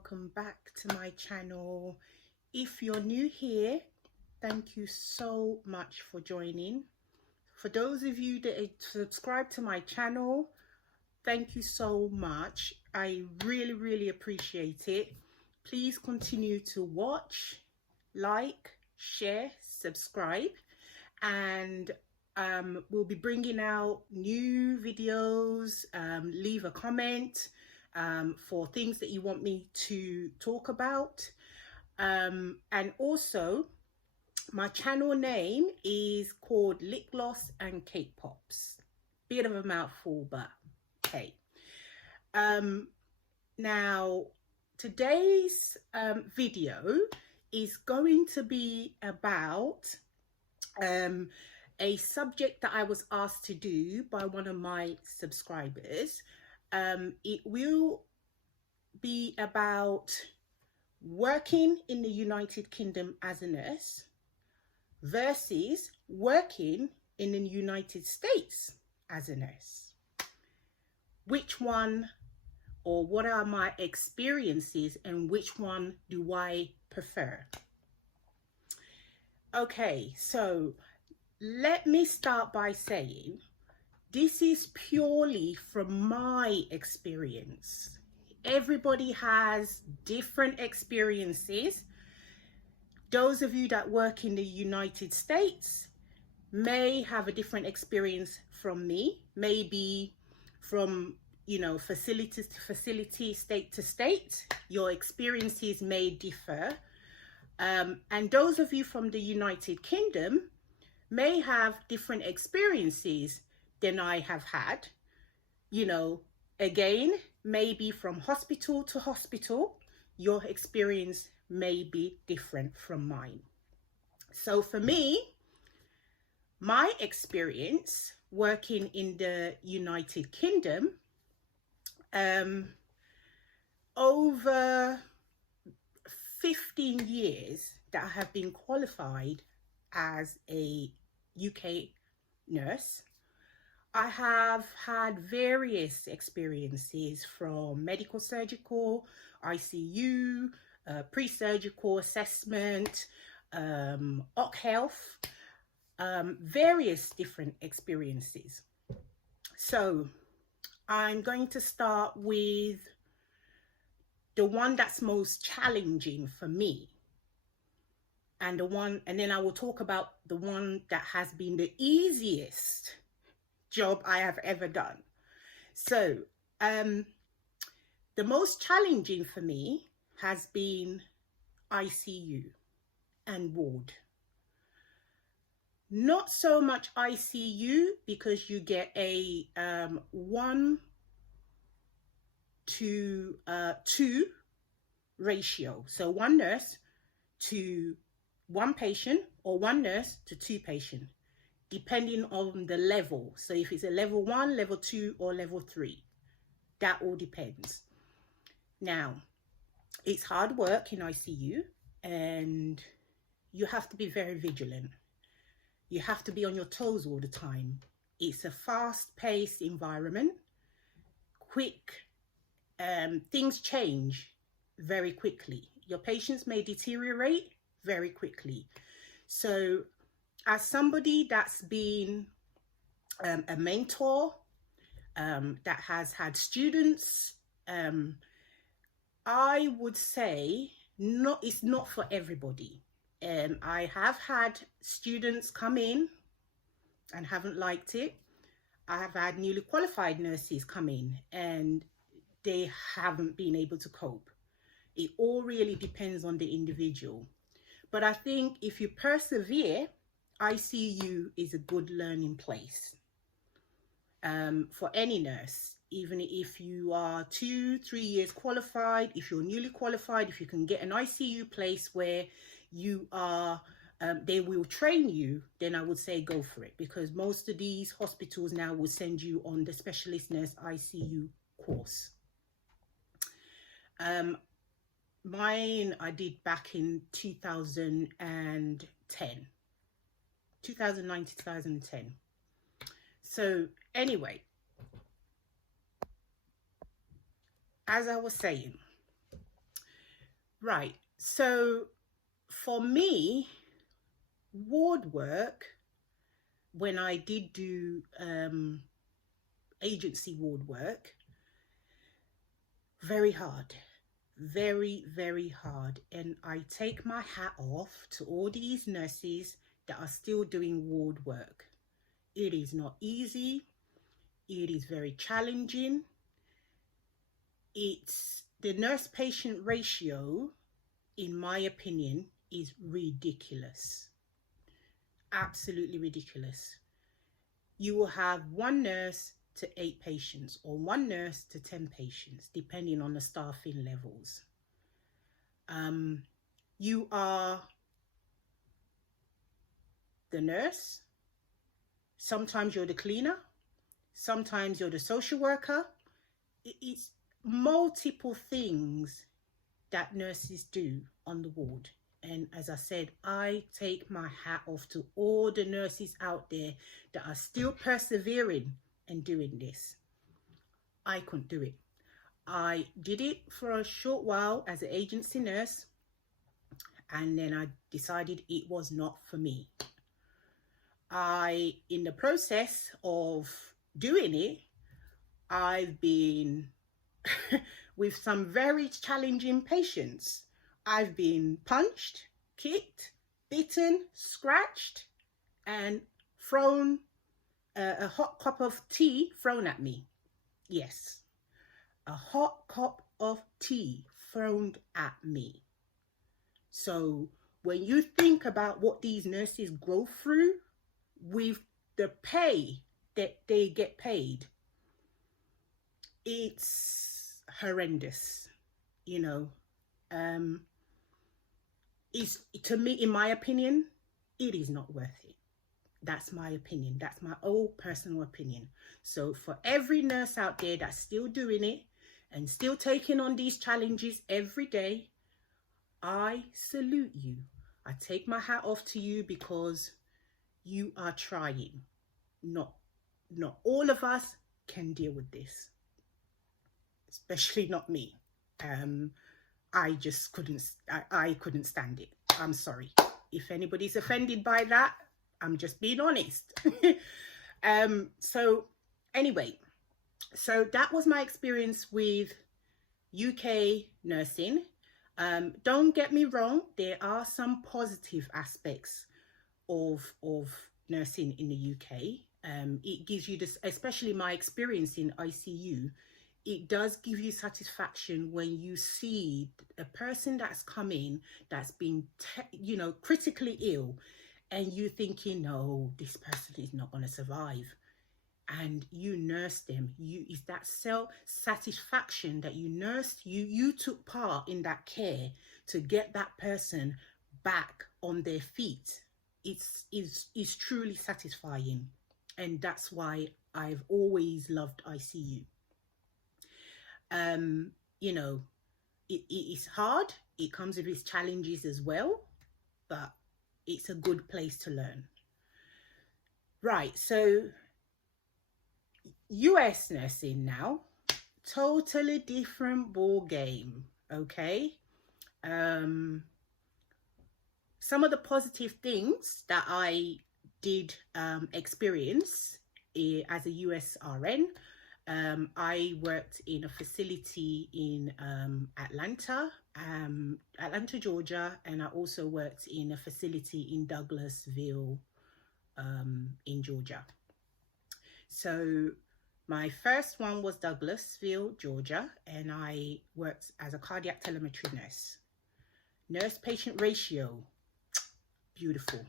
welcome back to my channel. If you're new here, thank you so much for joining. For those of you that subscribe to my channel, thank you so much. I really appreciate it. Please continue to watch, like, share, subscribe, and we'll be bringing out new videos. Leave a comment for things that you want me to talk about, and also my channel name is called Lip Gloss and Cake Pops. Bit of a mouthful, but hey. Now today's video is going to be about a subject that I was asked to do by one of my subscribers. It will be about working in the United Kingdom as a nurse versus working in the United States as a nurse. Which one, or what are my experiences, and which one do I prefer? Okay, so let me start by saying this is purely from my experience. Everybody has different experiences. Those of you that work in the United States may have a different experience from me, maybe from, you know, facility to facility, state to state. Your experiences may differ. And those of you from the United Kingdom may have different experiences than I have had. You know, again, maybe from hospital to hospital, your experience may be different from mine. So for me, my experience working in the United Kingdom, over 15 years that I have been qualified as a UK nurse, I have had various experiences from medical surgical, ICU, pre-surgical assessment, OC health, various different experiences. So I'm going to start with the one that's most challenging for me, and then I will talk about the one that has been the easiest job I have ever done. So the most challenging for me has been ICU and ward. Not so much ICU, because you get a 1 to 2 ratio. So 1 nurse to 1 patient, or 1 nurse to 2 patients, depending on the level. So if it's a level 1, level 2, or level 3, that all depends. Now, it's hard work in ICU, and you have to be very vigilant. You have to be on your toes all the time. It's a fast-paced environment. Quick, things change very quickly. Your patients may deteriorate very quickly. So as somebody that's been a mentor, that has had students, I would say it's not for everybody. I have had students come in and haven't liked it. I have had newly qualified nurses come in and they haven't been able to cope. It all really depends on the individual. But I think if you persevere, ICU is a good learning place for any nurse. Even if you are 2-3 years qualified, if you're newly qualified, if you can get an ICU place where you are, they will train you, then I would say go for it, because most of these hospitals now will send you on the specialist nurse ICU course. Mine I did back in 2009 to 2010. So anyway, as I was saying, Right. So for me, ward work, when I did do agency ward work, very hard. Very, very hard. And I take my hat off to all these nurses that are still doing ward work. It is not easy. It is very challenging. It's the nurse patient ratio, in my opinion, is ridiculous. Absolutely ridiculous. You will have one nurse to 8 patients or one nurse to 10 patients, depending on the staffing levels. You are the nurse. Sometimes you're the cleaner. Sometimes you're the social worker. It's multiple things that nurses do on the ward. And as I said, I take my hat off to all the nurses out there that are still persevering and doing this. I couldn't do it. I did it for a short while as an agency nurse, and then I decided it was not for me. In the process of doing it, I've been with some very challenging patients. I've been punched, kicked, bitten, scratched, and thrown a hot cup of tea thrown at me. Yes, a hot cup of tea thrown at me. So when you think about what these nurses go through with the pay that they get paid, it's horrendous, you know. Is to me, in my opinion, it is not worth it. That's my opinion. That's my own personal opinion. So for every nurse out there that's still doing it and still taking on these challenges every day, I salute you. I take my hat off to you because you are trying. Not all of us can deal with this, especially not me. I just couldn't. I couldn't stand it. I'm sorry if anybody's offended by that. I'm just being honest. So anyway, so that was my experience with UK nursing. Don't get me wrong, there are some positive aspects of nursing in the UK. It gives you this, especially my experience in ICU, it does give you satisfaction when you see a person that's come in that's been critically ill, and you thinking, no, this person is not going to survive, and you nurse them. Is that self satisfaction that you nursed, you took part in that care to get that person back on their feet. It's truly satisfying, and that's why I've always loved ICU. It is hard. It comes with its challenges as well, but it's a good place to learn. Right, so US nursing now, totally different ball game. Okay. Some of the positive things that I did experience as a US RN. I worked in a facility in Atlanta, Georgia, and I also worked in a facility in Douglasville, in Georgia. So my first one was Douglasville, Georgia, and I worked as a cardiac telemetry nurse. Nurse-patient ratio, beautiful.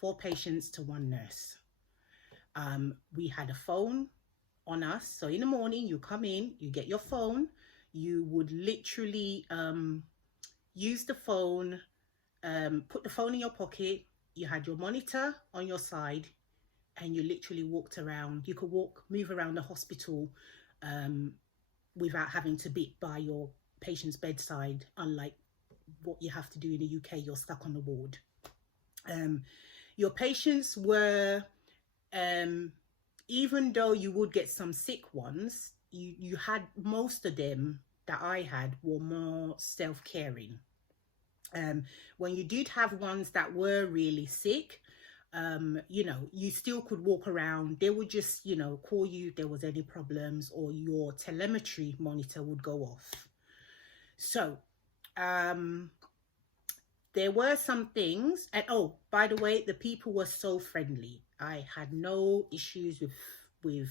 4 patients to 1 nurse. We had a phone on us. So in the morning, you come in, you get your phone, you would literally use the phone, put the phone in your pocket, you had your monitor on your side, and you literally walked around. You could move around the hospital without having to be by your patient's bedside, unlike what you have to do in the UK. You're stuck on the ward. Your patients were, even though you would get some sick ones, you had, most of them that I had were more self-caring. When you did have ones that were really sick, you know, you still could walk around. They would just, you know, call you if there was any problems, or your telemetry monitor would go off. So there were some things, and oh, by the way, the people were so friendly. I had no issues with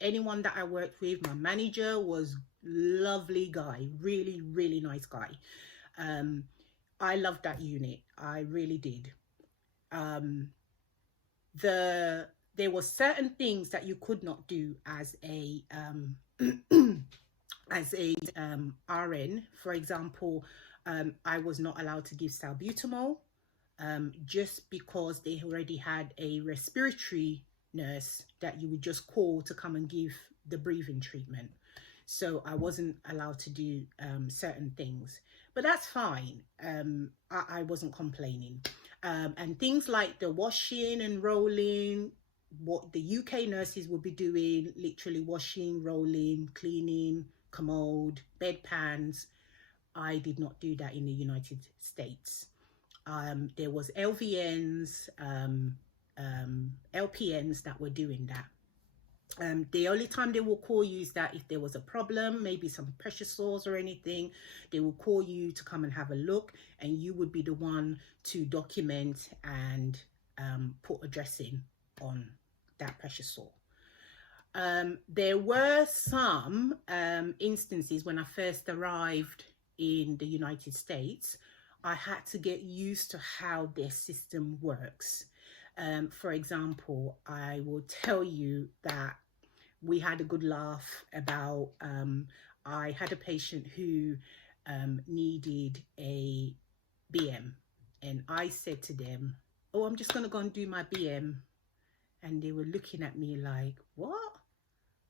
anyone that I worked with. My manager was lovely guy, really, really nice guy. I loved that unit. I really did. There were certain things that you could not do as a as a RN. For example, I was not allowed to give salbutamol, just because they already had a respiratory nurse that you would just call to come and give the breathing treatment. So I wasn't allowed to do certain things, but that's fine. I wasn't complaining. And things like the washing and rolling, what the UK nurses would be doing, literally washing, rolling, cleaning, commode, bedpans, I did not do that in the United States. There was LVNs, LPNs that were doing that. The only time they will call you is that if there was a problem, maybe some pressure sores or anything, they will call you to come and have a look, and you would be the one to document and put a dressing on that pressure sore. There were some instances when I first arrived in the United States, I had to get used to how their system works. For example, I will tell you that we had a good laugh about, I had a patient who needed a BM, and I said to them, oh, I'm just going to go and do my BM. And they were looking at me like, what?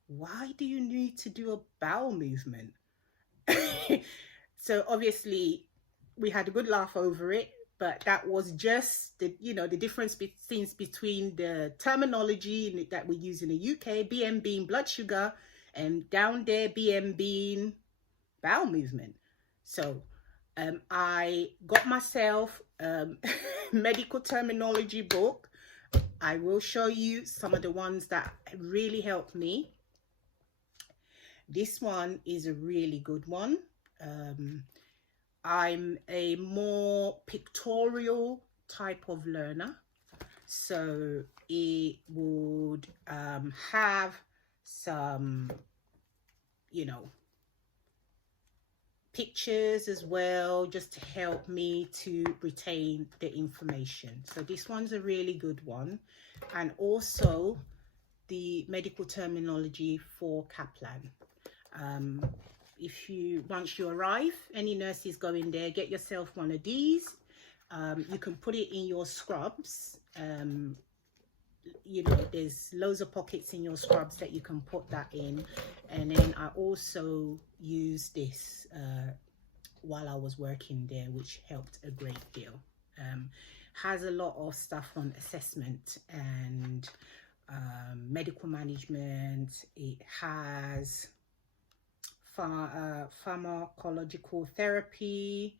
Why do you need to do a bowel movement? So obviously we had a good laugh over it, but that was just the, you know, the difference between the terminology that we use in the UK, BM being blood sugar, and down there BM being bowel movement. So I got myself medical terminology book. I will show you some of the ones that really helped me. This one is a really good one. I'm a more pictorial type of learner, so it would have some, you know, pictures as well, just to help me to retain the information. So this one's a really good one. And also the medical terminology for Kaplan. If you, once you arrive, any nurses go in there, get yourself one of these. You can put it in your scrubs. You know, there's loads of pockets in your scrubs that you can put that in. And then I also use this while I was working there, which helped a great deal. Has a lot of stuff on assessment and medical management. It has pharmacological therapy,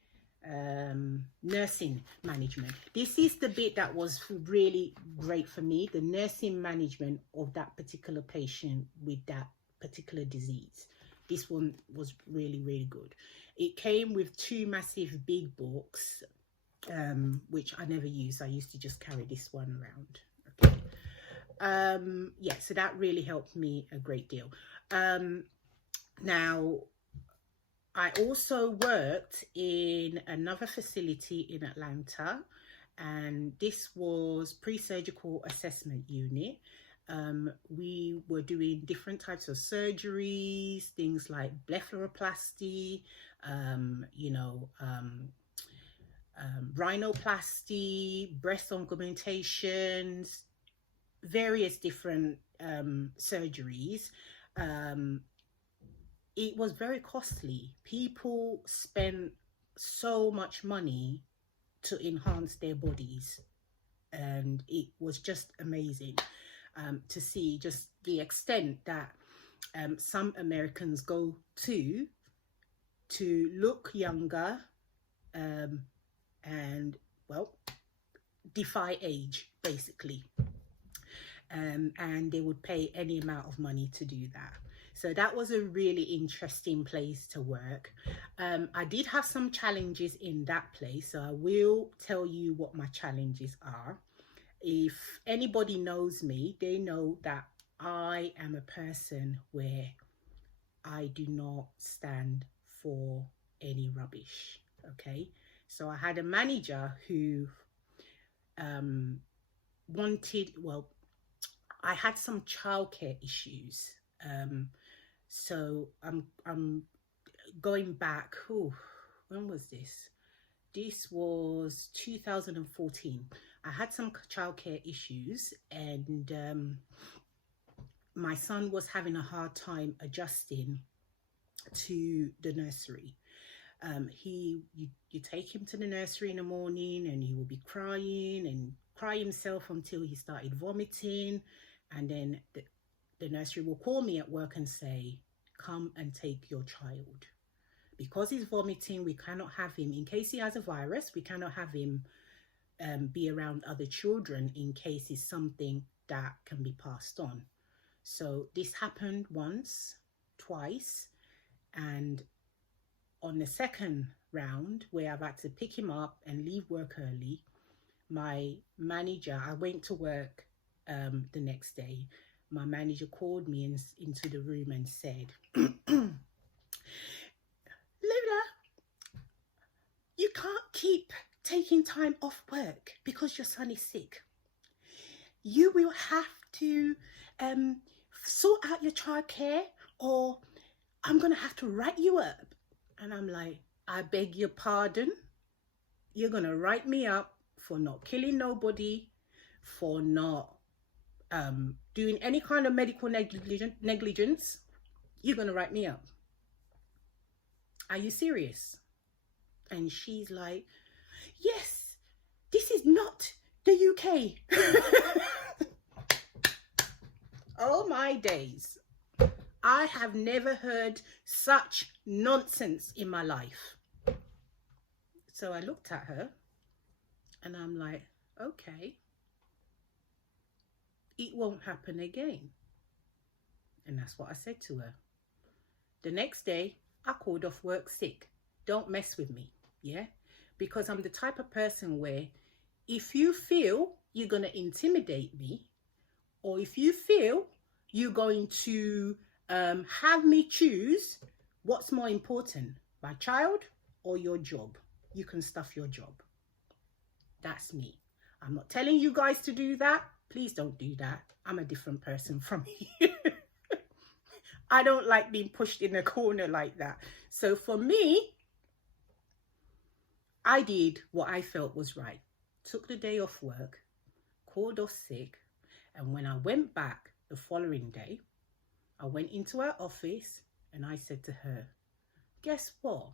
nursing management. This is the bit that was really great for me, the nursing management of that particular patient with that particular disease. This one was really, really good. It came with two massive big books, which I never used. I used to just carry this one around. Okay. Yeah, so that really helped me a great deal. Now, I also worked in another facility in Atlanta, and this was pre-surgical assessment unit. We were doing different types of surgeries, things like blepharoplasty, you know, rhinoplasty, breast augmentations, various different surgeries. It was very costly. People spent so much money to enhance their bodies, and it was just amazing to see just the extent that some Americans go to look younger, and, well, defy age, basically. And they would pay any amount of money to do that. So that was a really interesting place to work. I did have some challenges in that place, so I will tell you what my challenges are. If anybody knows me, they know that I am a person where I do not stand for any rubbish. Okay, so I had a manager who wanted, well, I had some childcare issues. So I'm going back. Ooh, when was this? This was 2014. I had some childcare issues, and my son was having a hard time adjusting to the nursery. You take him to the nursery in the morning, and he would be crying and cry himself until he started vomiting, and then the nursery will call me at work and say, come and take your child. Because he's vomiting, we cannot have him, in case he has a virus, we cannot have him be around other children in case it's something that can be passed on. So this happened once, twice, and on the second round, where I've had to pick him up and leave work early, my manager, I went to work the next day. My manager called me into the room and said, Lola, you can't keep taking time off work because your son is sick. You will have to sort out your childcare, or I'm going to have to write you up. And I'm like, I beg your pardon? You're going to write me up for not killing nobody, for not doing any kind of medical negligence? You're going to write me up? Are you serious? And she's like, yes, this is not the UK. Oh my days. I have never heard such nonsense in my life. So I looked at her and I'm like, okay, it won't happen again. And that's what I said to her. The next day, I called off work sick. Don't mess with me, yeah? Because I'm the type of person where if you feel you're going to intimidate me, or if you feel you're going to have me choose what's more important, my child or your job, you can stuff your job. That's me. I'm not telling you guys to do that. Please don't do that. I'm a different person from you. I don't like being pushed in a corner like that. So for me, I did what I felt was right. Took the day off work, called off sick, and when I went back the following day, I went into her office and I said to her, guess what?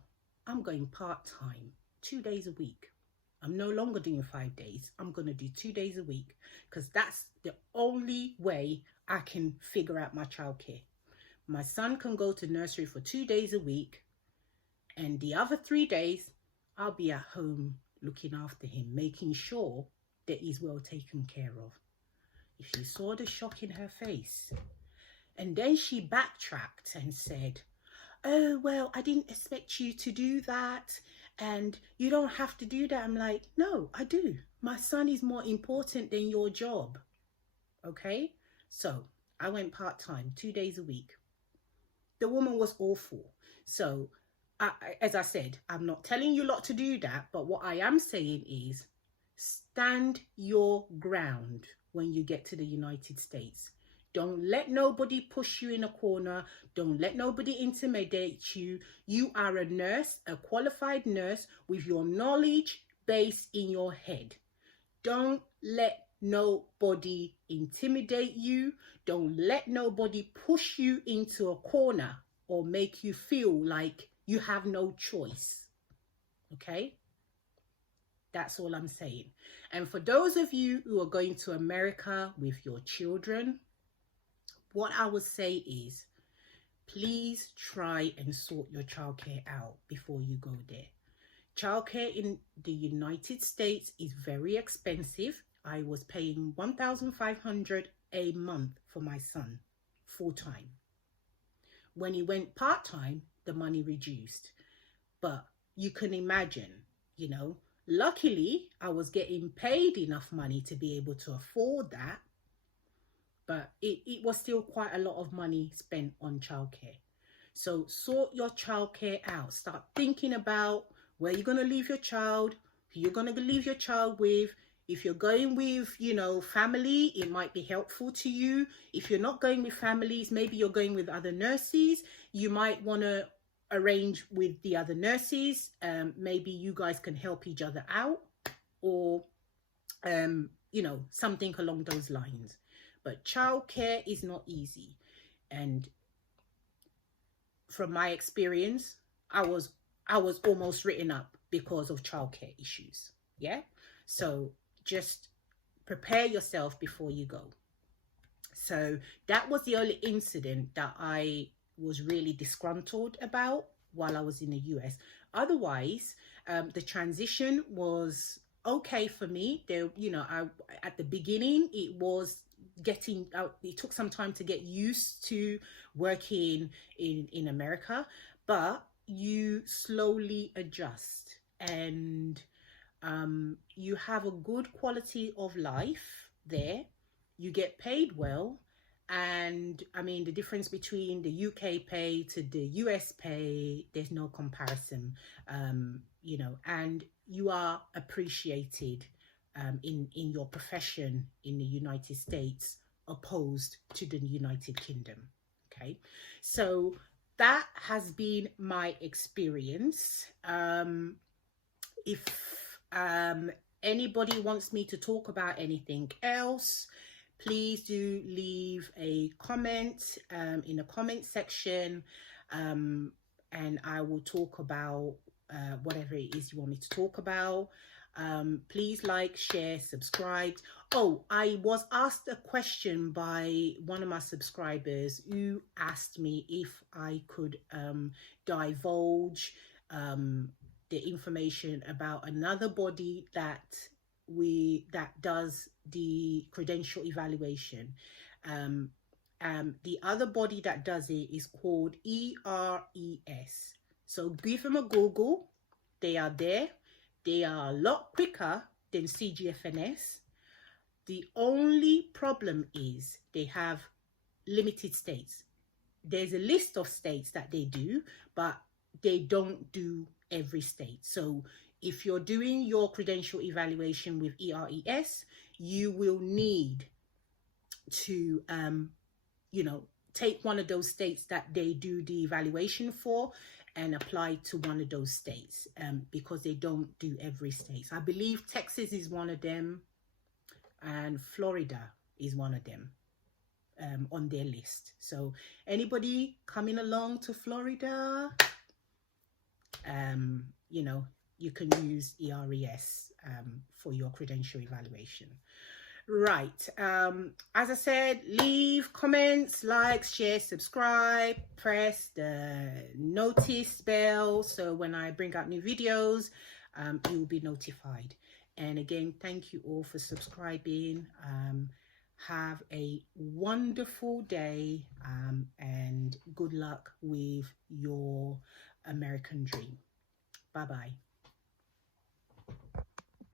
I'm going part-time, 2 days a week. I'm no longer doing 5 days. I'm going to do 2 days a week because that's the only way I can figure out my childcare. My son can go to nursery for 2 days a week, and the other 3 days, I'll be at home looking after him, making sure that he's well taken care of. If you saw the shock in her face. And then she backtracked and said, oh, well, I didn't expect you to do that, and you don't have to do that. I'm like, no, I do. My son is more important than your job. Okay? So I went part-time, 2 days a week. The woman was awful. So as I said, I'm not telling you lot to do that, but what I am saying is stand your ground when you get to the United States. Don't let nobody push you in a corner. Don't let nobody intimidate you. You are a nurse, a qualified nurse with your knowledge base in your head. Don't let nobody intimidate you. Don't let nobody push you into a corner or make you feel like you have no choice. Okay? That's all I'm saying. And for those of you who are going to America with your children, what I would say is, please try and sort your childcare out before you go there. Childcare in the United States is very expensive. I was paying $1,500 a month for my son, full time. When he went part time, the money reduced. But you can imagine, you know, luckily I was getting paid enough money to be able to afford that. But it was still quite a lot of money spent on childcare. So sort your childcare out. Start thinking about where you're going to leave your child, who you're going to leave your child with. If you're going with, you know, family, it might be helpful to you. If you're not going with families, maybe you're going with other nurses, you might want to arrange with the other nurses. Maybe you guys can help each other out, or, you know, something along those lines. But childcare is not easy. And from my experience, I was almost written up because of childcare issues. Yeah. So just prepare yourself before you go. So that was the only incident that I was really disgruntled about while I was in the US. Otherwise, the transition was okay for me. There, you know, at the beginning it was getting out. It took some time to get used to working in America, but you slowly adjust, and you have a good quality of life there. You get paid well. And I mean, the difference between the UK pay to the US pay, there's no comparison, you know, and you are appreciated in your profession in the United States opposed to the United Kingdom. Okay, so that has been my experience. If anybody wants me to talk about anything else, please do leave a comment in the comment section, and I will talk about whatever it is you want me to talk about. Please like, share, subscribe. Oh, I was asked a question by one of my subscribers who asked me if I could divulge the information about another body that does the credential evaluation. The other body that does it is called ERES. So give them a Google. They are there. They are a lot quicker than CGFNS. The only problem is they have limited states. There's a list of states that they do, but they don't do every state. So if you're doing your credential evaluation with ERES, you will need to, you know, take one of those states that they do the evaluation for and apply to one of those states, because they don't do every state. I believe Texas is one of them, and Florida is one of them on their list. So anybody coming along to Florida, you know, you can use ERES for your credential evaluation. Right. As I said, leave comments, like, share, subscribe, press the notice bell so when I bring out new videos, you will be notified. And again, thank you all for subscribing. Have a wonderful day, and good luck with your American dream. Bye-bye.